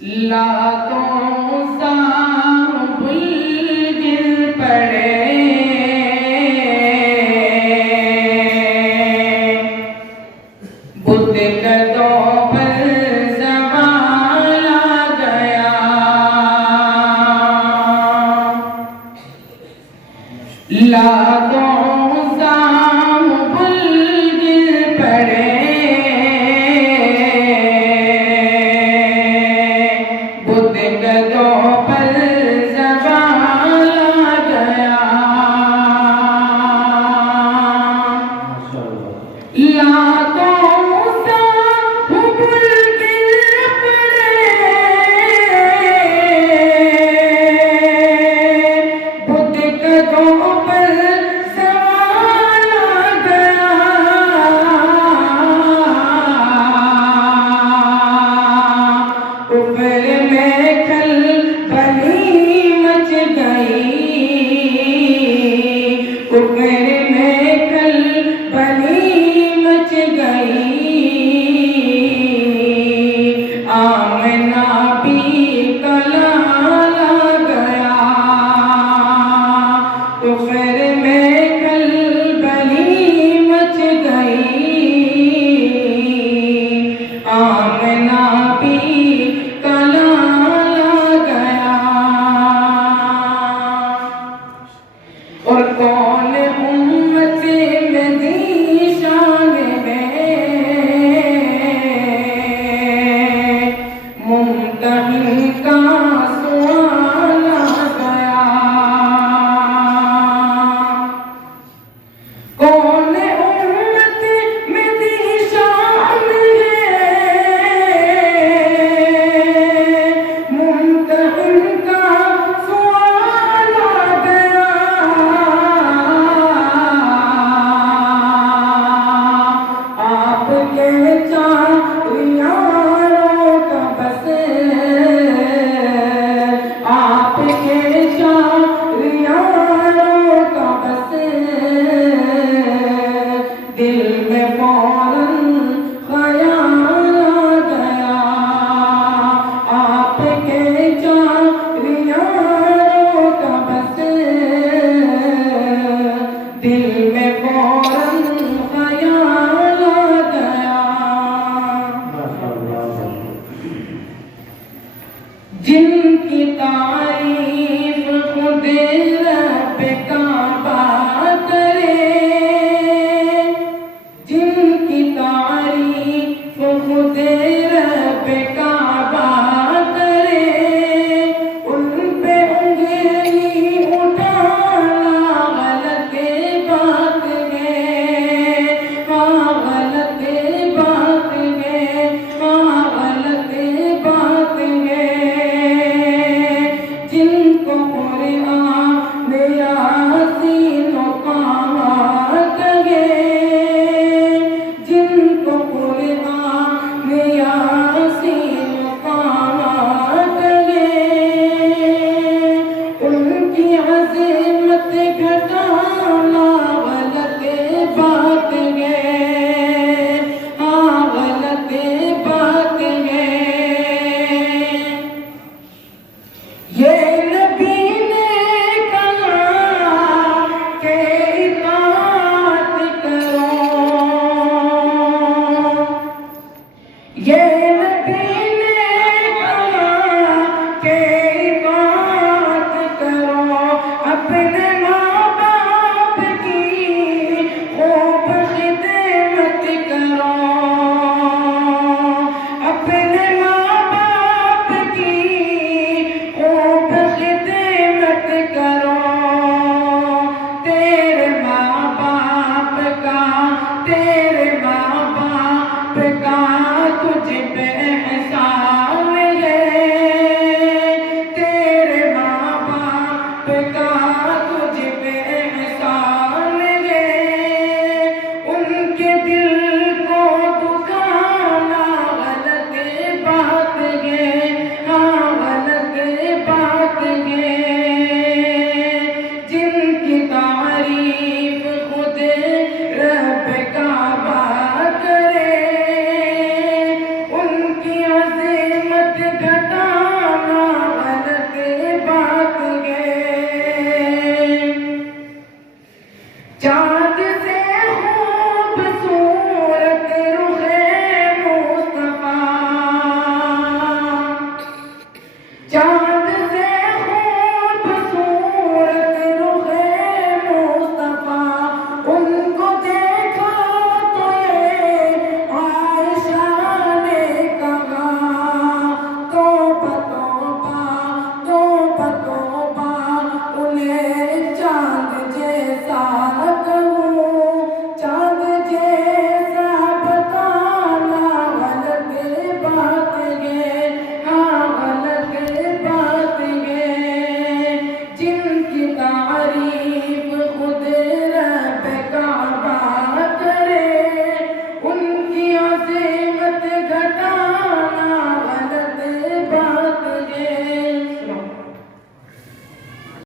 लातों साबुल गिर पड़े बुद्ध कदों पर ज़वाल आ गया। लातों साबुल गिर पड़े गदों पर ज़वाल आ गया। लातों साबुल गिर पड़े बुद्ध गदों पर ज़वाल आ गया। ऊपर में बनी मच गई, ऊपर में कल बनी मच गई। आमना भी कलाल आ गया। ऊपर में कल बनी मच गई। आमना भी और कौन उम्मते में ज़ीशान है मुम्तहिन का सवाल आ गया। कौन उम्मते में ज़ीशान है मुम्तहिन का सवाल आ गया। दिल में फौरन ख्याल आ गया। आपके चार यारों का बस दिल में फौरन ख्याल आ गया। जिनकी तारीफ खुद रब काबा करे, जिनकी तारीफ खुद रब काबा करे, उन पे उंगली उठाना गलत बात है। हाँ गलत बात है, हाँ गलत बात है। जिनको कुरान यासीन कहा कहे, जिनको कुरान यासीन कहा कहे, उनकी अज़मत घटाना गलत बात है। हाँ गलत बात है। ये नबी ने कहा कि इताअत करो, ये नबी ने कहा कि इताअत करो। अपने माँ बाप की खूब खिदमत करो, अपने माँ बाप की खूब खिदमत करो। तेरे माँ बाप का, तेरे माँ बाप का तुझ पे एहसान है। तेरे माँ बाप का